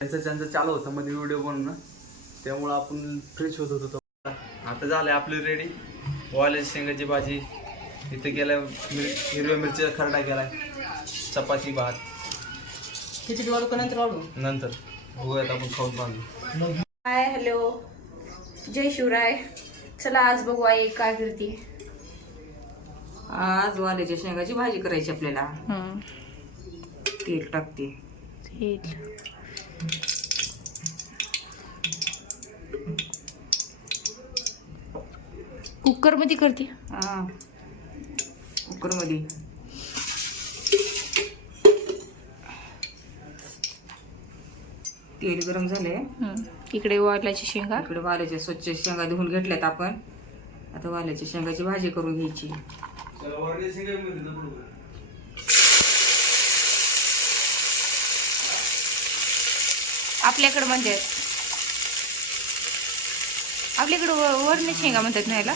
त्यांचं चालू होतं मध्ये व्हिडिओ बनवणं, त्यामुळं आपण फ्रेश होत होतो. आता झालंय आपली रेडी वाल्याची शेंगाची भाजी. इथे गेलाय हिरव्या मिरचीचा खरडा केलाय, चपाती भात. खिचडी वाढू का नंतर वाढू? नंतर बघूयात आपण खाऊन बांधू. हाय हॅलो जय शिवराय. चला आज बघू आई काय करते. आज वाल्याच्या शेंगाची भाजी करायची आपल्याला. तेल टाकते. कुकर मध्ये करते. हा कुकर मध्ये तेल गरम झाले. इकडे वालाची शेंगा. इकडे वाल्याच्या स्वच्छ शेंगा धुवून घेतल्यात आपण. आता वाल्याच्या शेंगाची भाजी करून घ्यायची. आपल्याकडे म्हणतात, आपल्याकडे वरणे शेंगा म्हणतात ना याला.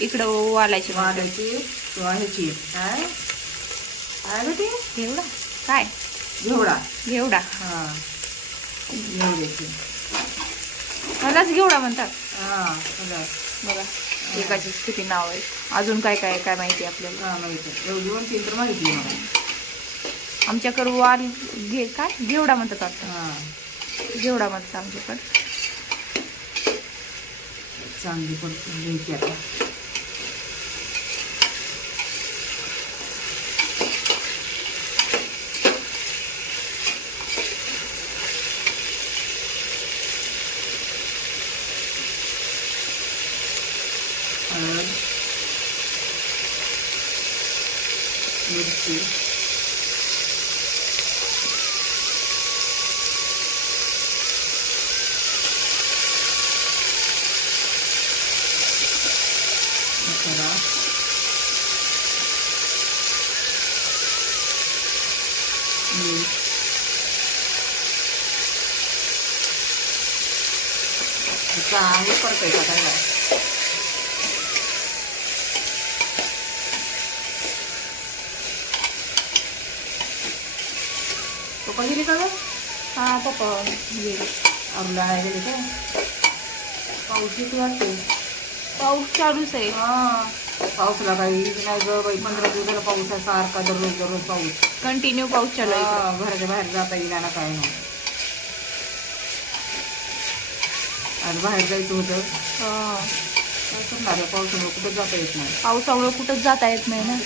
इकडं वालाची किंवा ह्याची काय काय ग ते घेवडा. काय घेवडा? घेवडा. हा घेवड्याची. मलाच घेवडा म्हणतात. हा बघा एकाची किती नाव आहे. अजून काय काय काय माहिती आपल्याला. माहिती एवढी 2-3 तर माहिती आहे. आमच्याकडे वाल काय घेवडा म्हणतात आता. घेवडा म्हणतात आमच्याकडे. चांगली पण घ्यायची आता. हळद, मिरची, मसाला, मीठ, चांगलं परतायचं काय. पप्पा गेले का? हा पप्पा गेले. अरुला नाही गेले काय? पाऊस किती वाटते. पाऊस चालूच आहे. पाऊसला काही नाही ग बाई. 15 दिवस झाला पाऊस आहे सारखा. दररोज पाऊस कंटिन्यू पाऊस चालू आहे. घराच्या बाहेर जाता येईना ना काय नाही. आज बाहेर जायचं होतं. काय करणार आहे पावसामुळे कुठं जाता येत नाही. पावसामुळे कुठंच जाता येत नाही ना.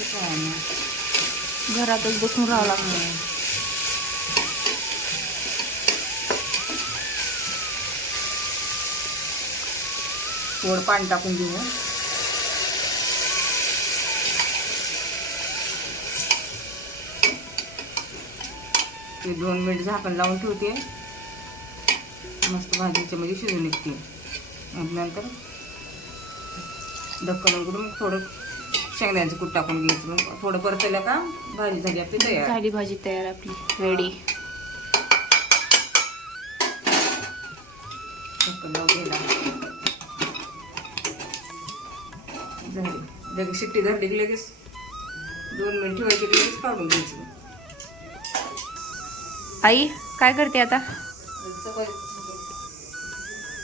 घरातच बसून राहावं लागतं. थोडं पाणी टाकून घेऊ. ते 2 मिनिट झाकण लावून ठेवते. मस्त भाजीच्या मध्ये शिजून निघते. नंतर ढक्कन उघडून थोडं शेंगदाण्याचं कूट टाकून घ्यायचं. मग थोडं परतलं का भाजी झाली आपली तयार. झाली भाजी तयार आपली रेडी. ढक्कन लावून गेला झाली. लगेच शिट्टी धरली की लगेच 2 मिनिट ठेवायची की लगेच काढून घ्यायचं. आई काय करते आता.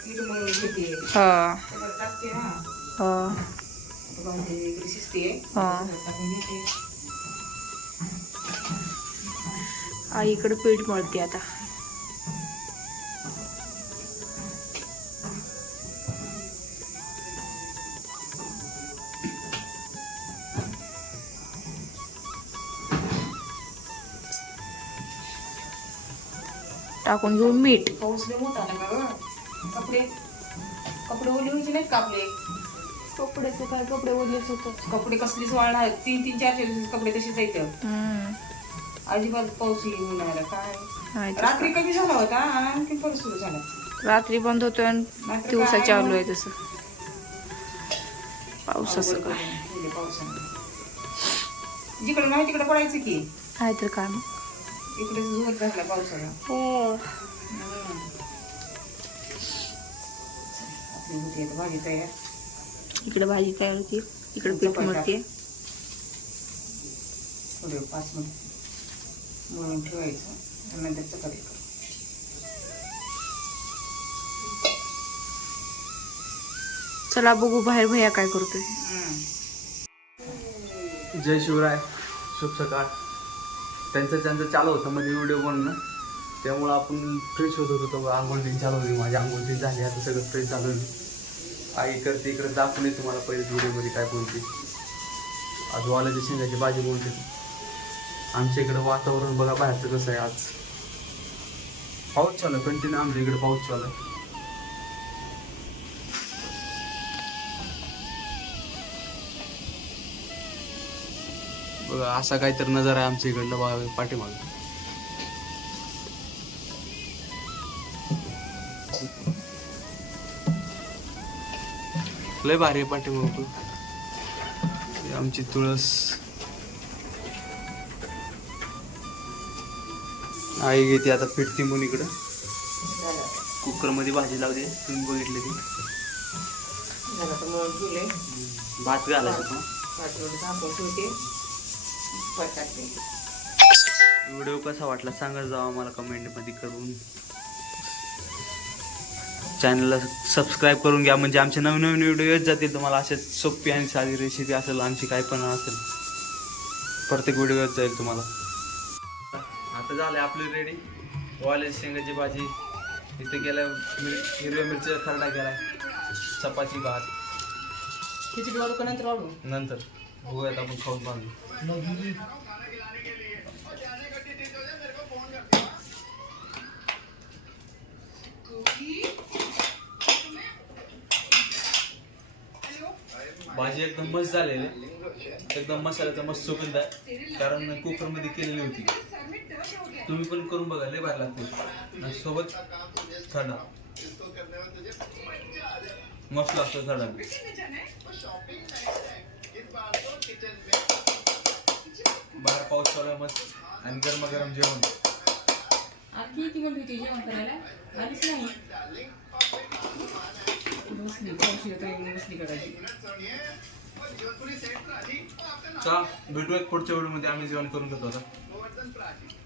पीठ मळून घेते. टाकते ना भाजी इकडे शिजते. टाकून घेते. आई इकडे पीठ मळते आता. टाकून घेऊ मीठ. पाऊस लय मोठा ना का ग. कपडे ओले व्हायचे नाहीत का आपले. कपड्याचे काय कपडे ओलेच होत. कपडे कसलीच वाळणार. 3-4 दिवस कपडे तसेच येतं. अजिबात पाऊस येणार काय. रात्री कमी झाला होता आणखी परत सुरू झाला. रात्री बंद होतोय आणि दिवसा चालू आहे तसं पावसाचं काय. पावसाने जिकडे नाही तिकडे पडायचं की. आहे तर काय मग. इकडे जोर धरला पावसाला. आपली होती आता भाजी तयार. इकडे भाजी तयार होती. इकडे पीठ मळते. थोडे 5 मिनिट मळून ठेवायचं. आणि नंतर चपाती कर. चला बघू बाहेर भैया काय करतोय. जय शिवराय, शुभ सकाळ. त्यांचं चालू होतं मध्ये व्हिडिओ बनवणं, त्यामुळं आपण फ्रेश होत होतो. आंघोळ दिन चालू होती, माझी आंघोळ दिन झाली, आता सगळं फ्रेश झालं. आई करते इकडे दाखवून येते तुम्हाला पहिलेच व्हिडिओमध्ये काय बोलते. आज वालाच्या शेंगाची भाजी बोलते. आमच्या इकडं वातावरण बघा बाहेरचं कसं आहे. आज पाऊस चालू आहे, कंटिन्यू आमच्या इकडे पाऊस चालू आहे. बघा असा काहीतरी नजारा आहे आमच्या इकडलं पाठीमाग. लय भारी आहे पाठीमाग. आमची तुळस. आई घेते आता पिठती म्हणून इकडं कुकरमध्ये भाजी लावते. तुम्ही बघितली ती झालं तर मग ठेवले. भात घालायचं पण. पाठवून झाकून ठेवते. टाकते. व्हिडिओ कसा वाटला सांगा जावा आम्हाला कमेंटमध्ये करून. चॅनलला सबस्क्राईब करून घ्या, म्हणजे आमचे नवीन नवीन व्हिडिओ येत जातील तुम्हाला. असे सोपी आणि साधी रेसिपी असेल, आमची काय पण असेल, प्रत्येक व्हिडिओ येत जाईल तुम्हाला. आता झालं आपली रेडी वालाच्या शेंगाची भाजी. इथे गेल्या हिरव्या मिरची खरडा केला, चपाती भात. खिचडी वाढू का नंतर वाढू? नंतर बघूयात आपण खाऊन बांधू. भाजी एकदम मस्त झालेली, एकदम मसाल्याचा मस्त सुगंध आहे, कारण कुकरमध्ये केलेली होती. तुम्ही पण करून बघा, लय भारी लागते. आणि सोबत खरडा मस्त लागतो खरडा. बाहेर पाऊस चालू आहे मस्त, आणि गरमागरम जेवण. आधी ती म्हणली होती जेवण करायला, आलीच नाही. बसली पावशी होतं, बसली करायची. का भेटूयात पुढच्या व्हिडिओमध्ये. आम्ही जेवण करून घेतो आता.